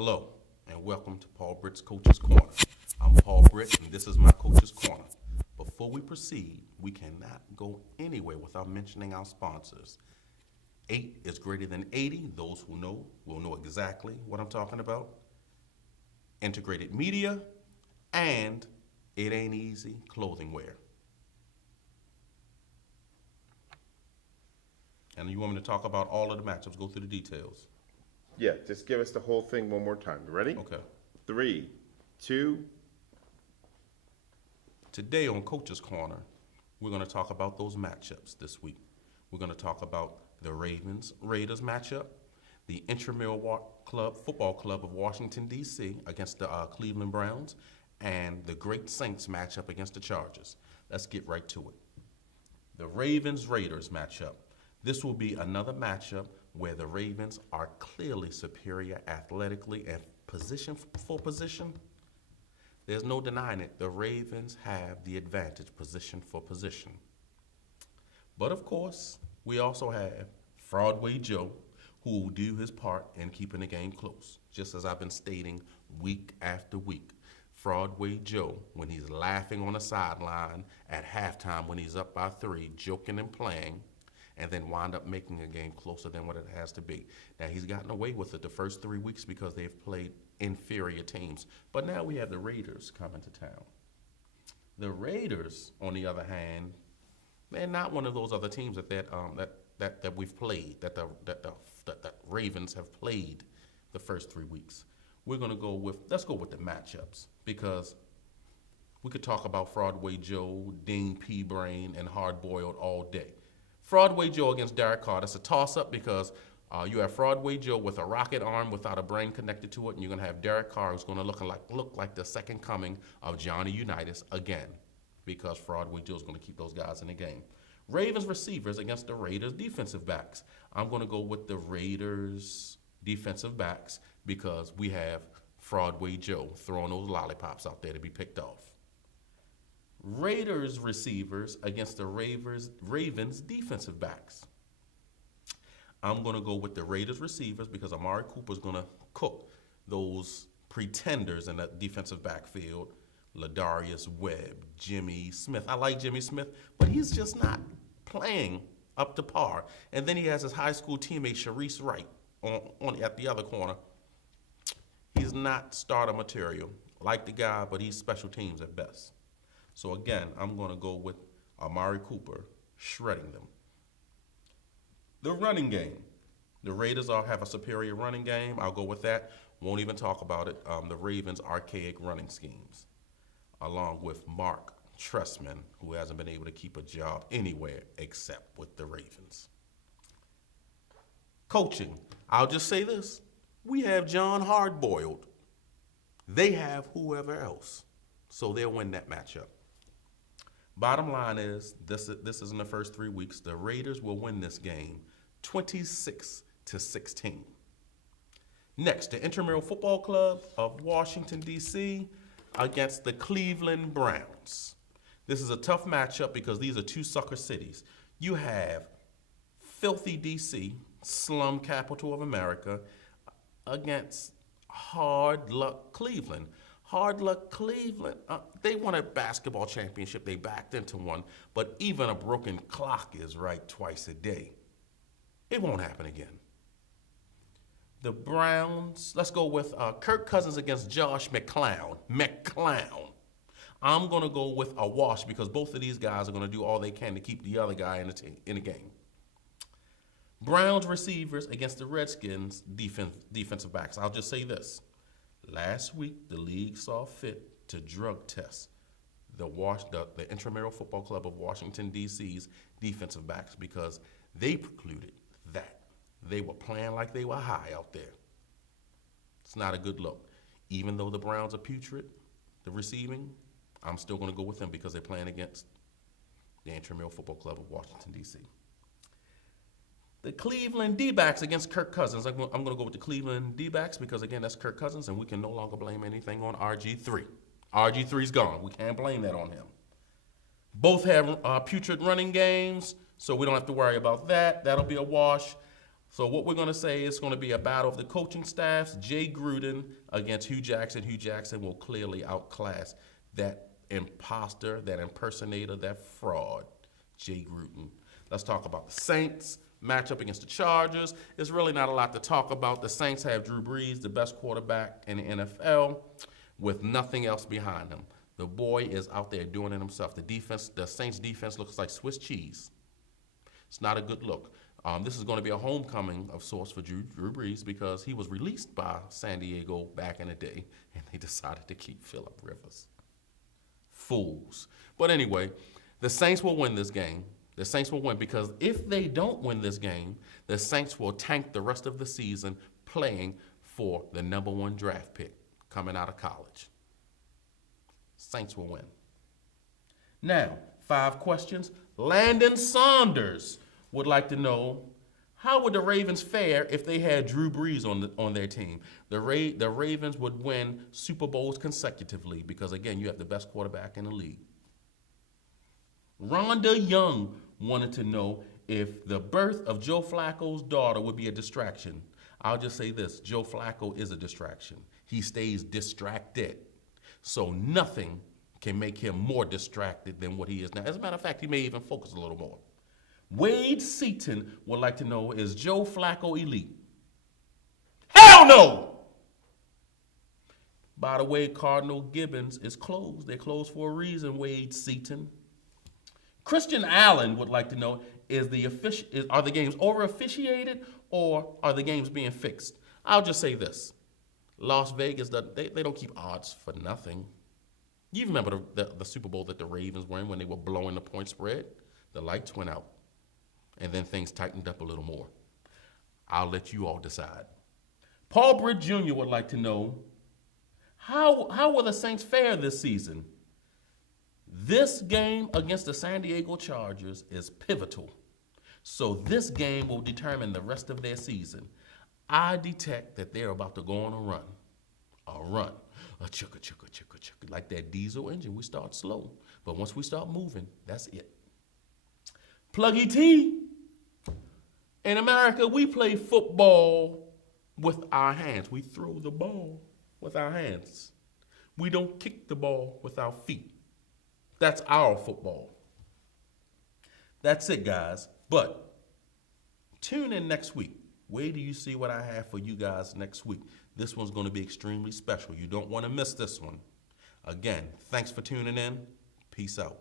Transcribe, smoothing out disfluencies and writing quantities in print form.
Hello, and welcome to Paul Britt's Coach's Corner. I'm Paul Britt, and this is my Coach's Corner. Before we proceed, we cannot go anywhere without mentioning our sponsors. 8 is greater than 80. Those who know will know exactly what I'm talking about. Integrated Media, and It Ain't Easy Clothing Wear. And you want me to talk about all of the matchups, go through the details? Yeah, just give us the whole thing one more time. You ready? Okay. 3, 2. Today on Coach's Corner, we're going to talk about those matchups this week. We're going to talk about the Ravens-Raiders matchup, the Intramural Football Club of Washington, D.C. against the Cleveland Browns, and the Great Saints matchup against the Chargers. Let's get right to it. The Ravens-Raiders matchup. This will be another matchup where the Ravens are clearly superior athletically and position for position. There's no denying it. The Ravens have the advantage position for position. But of course, we also have Fraudway Joe, who will do his part in keeping the game close, just as I've been stating week after week. Fraudway Joe, when he's laughing on the sideline at halftime when he's up by 3, joking and playing, and then wind up making a game closer than what it has to be. Now, he's gotten away with it the first 3 weeks because they've played inferior teams. But now we have the Raiders coming to town. The Raiders, on the other hand, they're not one of those other teams that we've played, that the Ravens have played the first 3 weeks. Let's go with the matchups, because we could talk about Fraudway Joe, Dean P. Brain, and Hard Boiled all day. Fraudway Joe against Derek Carr, that's a toss-up because you have Fraudway Joe with a rocket arm without a brain connected to it, and you're going to have Derek Carr who's going to look like the second coming of Johnny Unitas again, because Fraudway Joe's going to keep those guys in the game. Ravens receivers against the Raiders defensive backs. I'm going to go with the Raiders defensive backs because we have Fraudway Joe throwing those lollipops out there to be picked off. Raiders receivers against the Ravens defensive backs. I'm going to go with the Raiders receivers because Amari Cooper's going to cook those pretenders in that defensive backfield. Ladarius Webb, Jimmy Smith. I like Jimmy Smith, but he's just not playing up to par. And then he has his high school teammate Sharice Wright on at the other corner. He's not starter material. Like the guy, but he's special teams at best. So again, I'm going to go with Amari Cooper shredding them. The running game. The Raiders have a superior running game. I'll go with that. Won't even talk about it. The Ravens' archaic running schemes, along with Mark Trestman, who hasn't been able to keep a job anywhere except with the Ravens. Coaching. I'll just say this. We have John Hardboiled. They have whoever else. So they'll win that matchup. Bottom line is, this is in the first 3 weeks. The Raiders will win this game 26-16. Next, the Intramural Football Club of Washington, D.C. against the Cleveland Browns. This is a tough matchup because these are two sucker cities. You have filthy D.C., slum capital of America, against hard luck Cleveland. Hard luck Cleveland. They won a basketball championship. They backed into one. But even a broken clock is right twice a day. It won't happen again. The Browns, let's go with Kirk Cousins against Josh McClown. I'm going to go with a wash because both of these guys are going to do all they can to keep the other guy in the game. Browns receivers against the Redskins defensive backs. I'll just say this. Last week, the league saw fit to drug test the Intramural Football Club of Washington, D.C.'s defensive backs because they precluded that. They were playing like they were high out there. It's not a good look. Even though the Browns are putrid, the receiving, I'm still going to go with them because they're playing against the Intramural Football Club of Washington, D.C. The Cleveland D-backs against Kirk Cousins. I'm going to go with the Cleveland D-backs because, again, that's Kirk Cousins, and we can no longer blame anything on RG3. RG3's gone. We can't blame that on him. Both have putrid running games, so we don't have to worry about that. That'll be a wash. So what we're going to say is going to be a battle of the coaching staffs. Jay Gruden against Hugh Jackson. Hugh Jackson will clearly outclass that imposter, that impersonator, that fraud, Jay Gruden. Let's talk about the Saints matchup against the Chargers. There's really not a lot to talk about. The Saints have Drew Brees, the best quarterback in the NFL, with nothing else behind him. The boy is out there doing it himself. The Saints defense looks like Swiss cheese. It's not a good look. This is going to be a homecoming of sorts for Drew Brees because he was released by San Diego back in the day, and they decided to keep Phillip Rivers. Fools. But anyway, the Saints will win this game. The Saints will win because if they don't win this game, the Saints will tank the rest of the season playing for the number 1 draft pick coming out of college. Saints will win. Now, 5 questions. Landon Saunders would like to know, how would the Ravens fare if they had Drew Brees on their team? The Ravens would win Super Bowls consecutively because, again, you have the best quarterback in the league. Rhonda Young wanted to know if the birth of Joe Flacco's daughter would be a distraction. I'll just say this, Joe Flacco is a distraction. He stays distracted. So nothing can make him more distracted than what he is now. As a matter of fact, he may even focus a little more. Wade Seaton would like to know, is Joe Flacco elite? Hell no! By the way, Cardinal Gibbons is closed. They're closed for a reason, Wade Seaton. Christian Allen would like to know, are the games over-officiated or are the games being fixed? I'll just say this. Las Vegas, they don't keep odds for nothing. You remember the Super Bowl that the Ravens were in when they were blowing the point spread? The lights went out, and then things tightened up a little more. I'll let you all decide. Paul Britt Jr. would like to know, how will the Saints fare this season? This game against the San Diego Chargers is pivotal. So this game will determine the rest of their season. I detect that they're about to go on a run. A chugga, chugga, chugga, chugga. Like that diesel engine, we start slow. But once we start moving, that's it. Pluggy T. In America, we play football with our hands. We throw the ball with our hands. We don't kick the ball with our feet. That's our football. That's it, guys. But tune in next week. Wait till you see what I have for you guys next week. This one's going to be extremely special. You don't want to miss this one. Again, thanks for tuning in. Peace out.